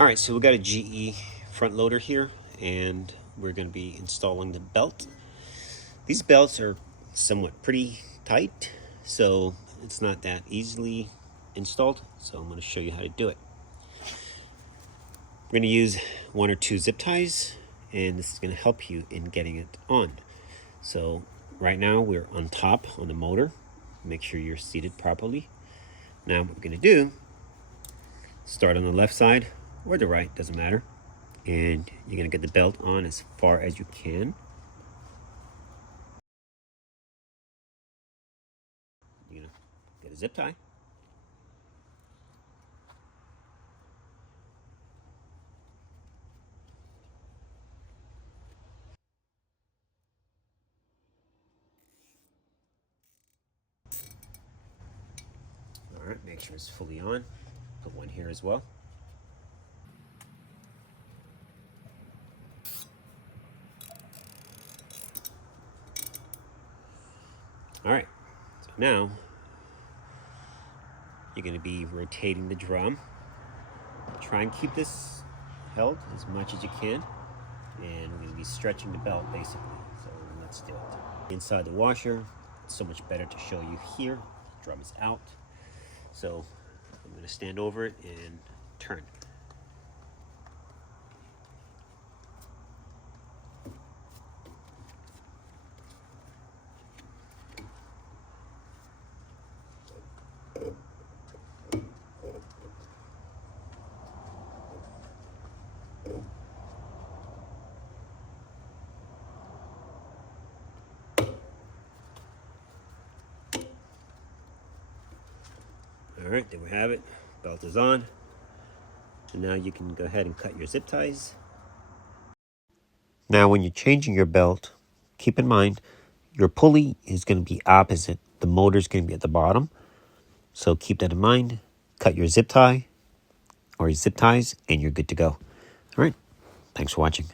All right, so we got a GE front loader here, and we're going to be installing the belt. These belts are somewhat pretty tight, so it's not that easily installed. So I'm going to show you how to do it. We're going to use 1 or 2 zip ties, and this is going to help you in getting it on. So right now we're on top on the motor. Make sure you're seated properly. Now what we're going to do, start on the left side or the right, doesn't matter. And you're going to get the belt on as far as you can. You're going to get a zip tie. All right, make sure it's fully on. Put one here as well. All right, so now you're going to be rotating the drum. Try and keep this held as much as you can. And we're going to be stretching the belt basically. So let's do it. Inside the washer, it's so much better to show you here. The drum is out. So I'm going to stand over it and turn. All right, there we have it. Belt is on. And now you can go ahead and cut your zip ties. Now when you're changing your belt, keep in mind your pulley is going to be opposite. The motor is going to be at the bottom. So keep that in mind. Cut your zip tie or your zip ties and you're good to go. All right, thanks for watching.